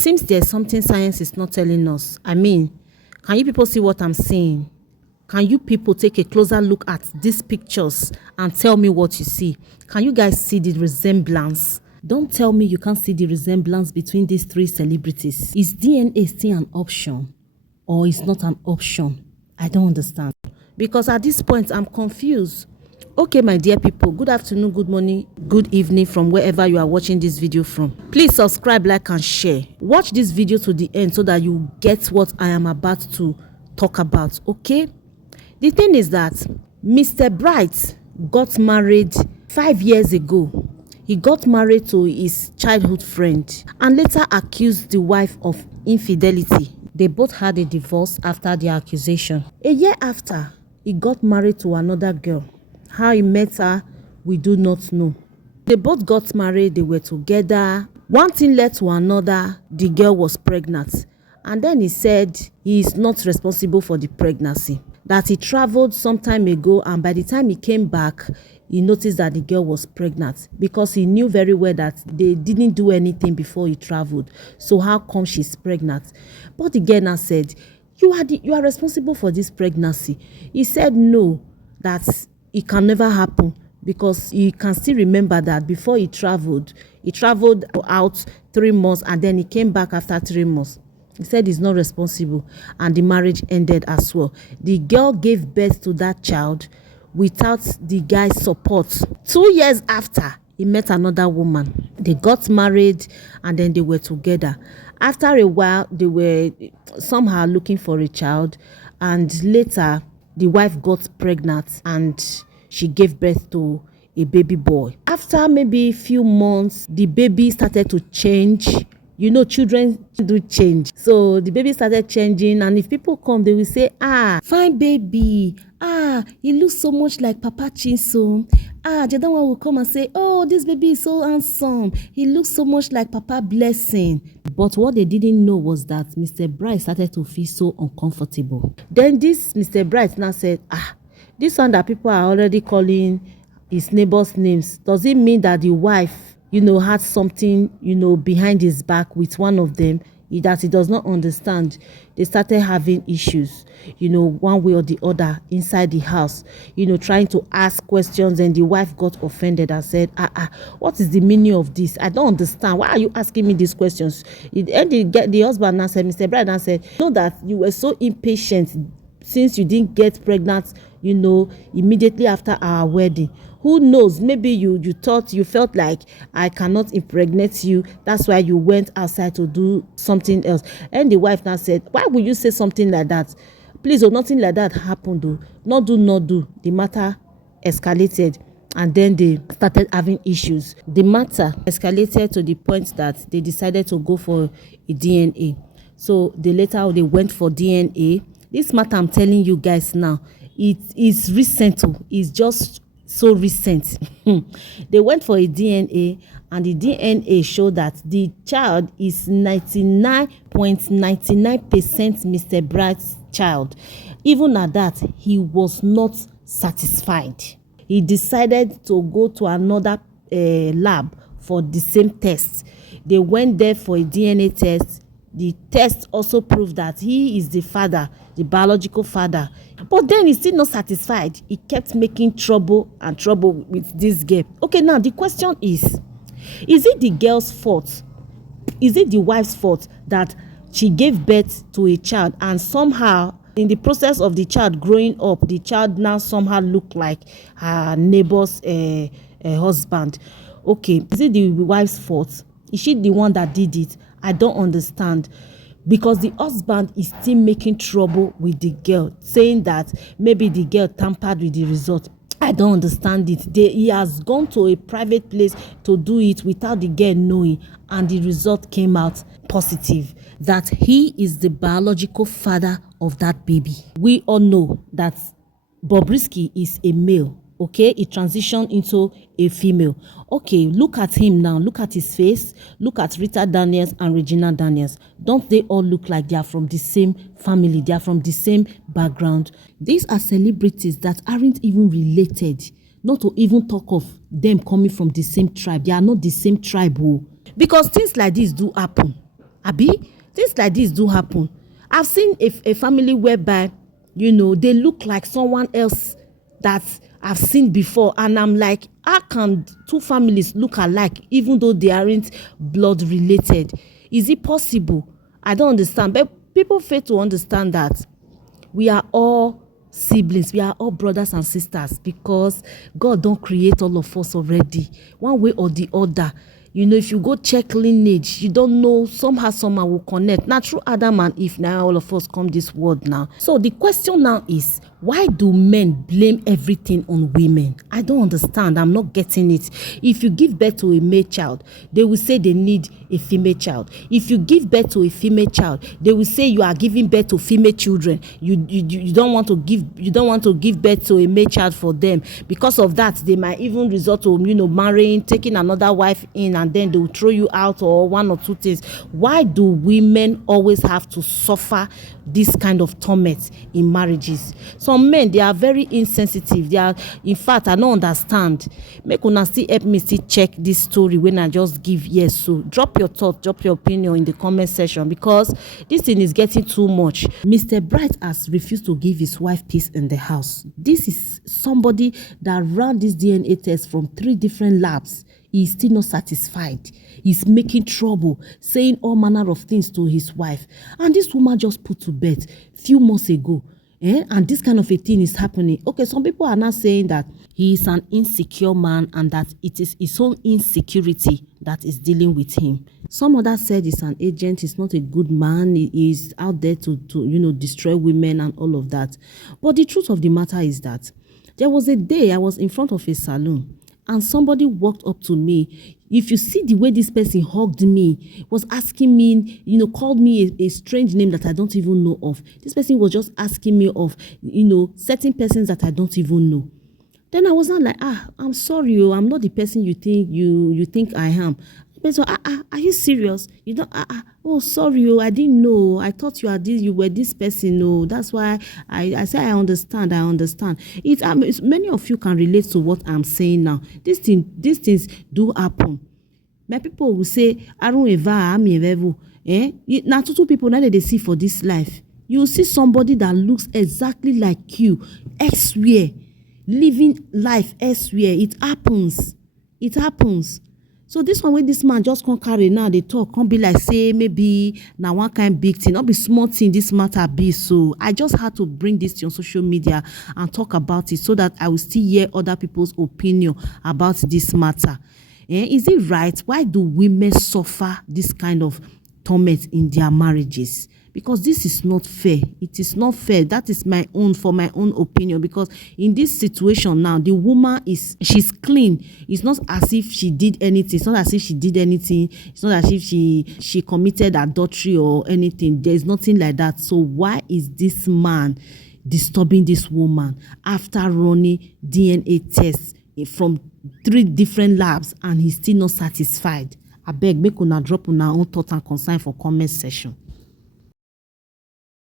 seems there's something science is not telling us. I mean, can you people see what I'm saying? Can you people take a closer look at these pictures and tell me what you see? Can you guys see the resemblance? Don't tell me you can't see the resemblance between these three celebrities. Is DNA still an option or is not an option? I don't understand. Because at this point, I'm confused. Okay, my dear people, good afternoon, good morning, good evening from wherever you are watching this video from. Please subscribe, like, and share. Watch this video to the end so that you get what I am about to talk about, okay? The thing is that Mr. Bright got married 5 years ago. He got married to his childhood friend and later accused the wife of infidelity. They both had a divorce after the accusation. A year after, he got married to another girl. How he met her, we do not know. They both got married, they were together. One thing led to another, the girl was pregnant. And then he said he is not responsible for the pregnancy. That he traveled some time ago, and by the time he came back, he noticed that the girl was pregnant because he knew very well that they didn't do anything before he traveled. So how come she's pregnant? But the girl now said, you are responsible for this pregnancy. He said no, that it can never happen because he can still remember that before he traveled out 3 months and then he came back after 3 months. He said he's not responsible and the marriage ended as well. The girl gave birth to that child without the guy's support. 2 years after, he met another woman. They got married and then they were together. After a while, they were somehow looking for a child, and later the wife got pregnant and she gave birth to a baby boy. After maybe a few months, the baby started to change. You know, children do change. So the baby started changing, and if people come, they will say, fine baby. He looks so much like Papa Chinso. The other one will come and say, oh, this baby is so handsome. He looks so much like Papa Blessing. But what they didn't know was that Mr. Bright started to feel so uncomfortable. Then this Mr. Bright now said, this one that people are already calling his neighbors' names, does it mean that the wife, had something, behind his back with one of them that he does not understand? They started having issues, one way or the other inside the house, trying to ask questions, and the wife got offended and said, what is the meaning of this? I don't understand. Why are you asking me these questions? And the husband now said, Mr. Brad now said, know that you were so impatient since you didn't get pregnant, immediately after our wedding. Who knows, maybe you felt like I cannot impregnate you. That's why you went outside to do something else. And the wife now said, why would you say something like that? Please, nothing like that happened though. Not do. The matter escalated, and then they started having issues. The matter escalated to the point that they decided to go for a DNA. So they went for DNA. This matter I'm telling you guys now, it is recent. It's just so recent. They went for a DNA, and the DNA showed that the child is 99.99% Mr. Bright's child. Even at that, he was not satisfied. He decided to go to another lab for the same test. They went there for a DNA test. The test also proved that he is the father, the biological father. But then he's still not satisfied. He kept making trouble with this girl. Okay, now the question is it the girl's fault? Is it the wife's fault that she gave birth to a child, and somehow in the process of the child growing up, the child now somehow looked like her neighbor's husband? Okay, is it the wife's fault? Is she the one that did it? I don't understand, because the husband is still making trouble with the girl, saying that maybe the girl tampered with the result. I don't understand it. He has gone to a private place to do it without the girl knowing, and the result came out positive, that he is the biological father of that baby. We all know that Bobrisky is a male. Okay, he transitioned into a female. Okay, look at him now. Look at his face. Look at Rita Daniels and Regina Daniels. Don't they all look like they are from the same family? They are from the same background. These are celebrities that aren't even related. Not to even talk of them coming from the same tribe. They are not the same tribe. Because things like this do happen. Abi, things like this do happen. I've seen a family whereby, you know, they look like someone else that I've seen before, and I'm like, how can two families look alike even though they aren't blood related? Is it possible? I don't understand. But people fail to understand that we are all siblings, we are all brothers and sisters, because God don't create all of us already one way or the other. You know, if you go check lineage, you don't know, somehow will connect. Now through Adam and Eve, now all of us come this world now. So the question now is, why do men blame everything on women? I don't understand. I'm not getting it. If you give birth to a male child, they will say they need a female child. If you give birth to a female child, they will say you are giving birth to female children. You don't want to give birth to a male child for them. Because of that, they might even resort to, you know, marrying, taking another wife in, and then they will throw you out, or one or two things. Why do women always have to suffer this kind of torment in marriages? Some men, they are very insensitive. They are, in fact, I don't understand. Make una still help me still check this story when I just give yes. So drop your thoughts, drop your opinion in the comment section, because this thing is getting too much. Mr. Bright has refused to give his wife peace in the house. This is somebody that ran this DNA test from 3 different labs. He is still not satisfied. He's making trouble, saying all manner of things to his wife. And this woman just put to bed few months ago. And this kind of a thing is happening. Okay, some people are now saying that he is an insecure man, and that it is his own insecurity that is dealing with him. Some others said he's an agent, he's not a good man, he is out there to destroy women and all of that. But the truth of the matter is that there was a day I was in front of a salon, and somebody walked up to me. If you see the way this person hugged me, was asking me, called me a strange name that I don't even know of. This person was just asking me of, certain persons that I don't even know. Then I was not like, I'm sorry, I'm not the person you think I am. So, are you serious? You don't, oh, sorry, I didn't know. I thought you were this person. Oh, that's why I say I understand. Many of you can relate to what I'm saying now. These things do happen. My people will say, I don't ever, I'm ever. Now, two people now they see for this life. You will see somebody that looks exactly like you, elsewhere, living life elsewhere. It happens. So this one, when this man just can't carry now, they talk, can't be like, say, maybe now one kind big thing, not be small thing, this matter be. So I just had to bring this to on social media and talk about it, so that I will still hear other people's opinion about this matter. Is it right? Why do women suffer this kind of torment in their marriages? Because this is not fair. It is not fair. That is my own opinion. Because in this situation now, the woman she's clean. It's not as if she did anything. It's not as if she did anything. It's not as if she committed adultery or anything. There's nothing like that. So why is this man disturbing this woman after running DNA tests from 3 different labs, and he's still not satisfied? Abeg, make una drop una own thought and concern for comment section.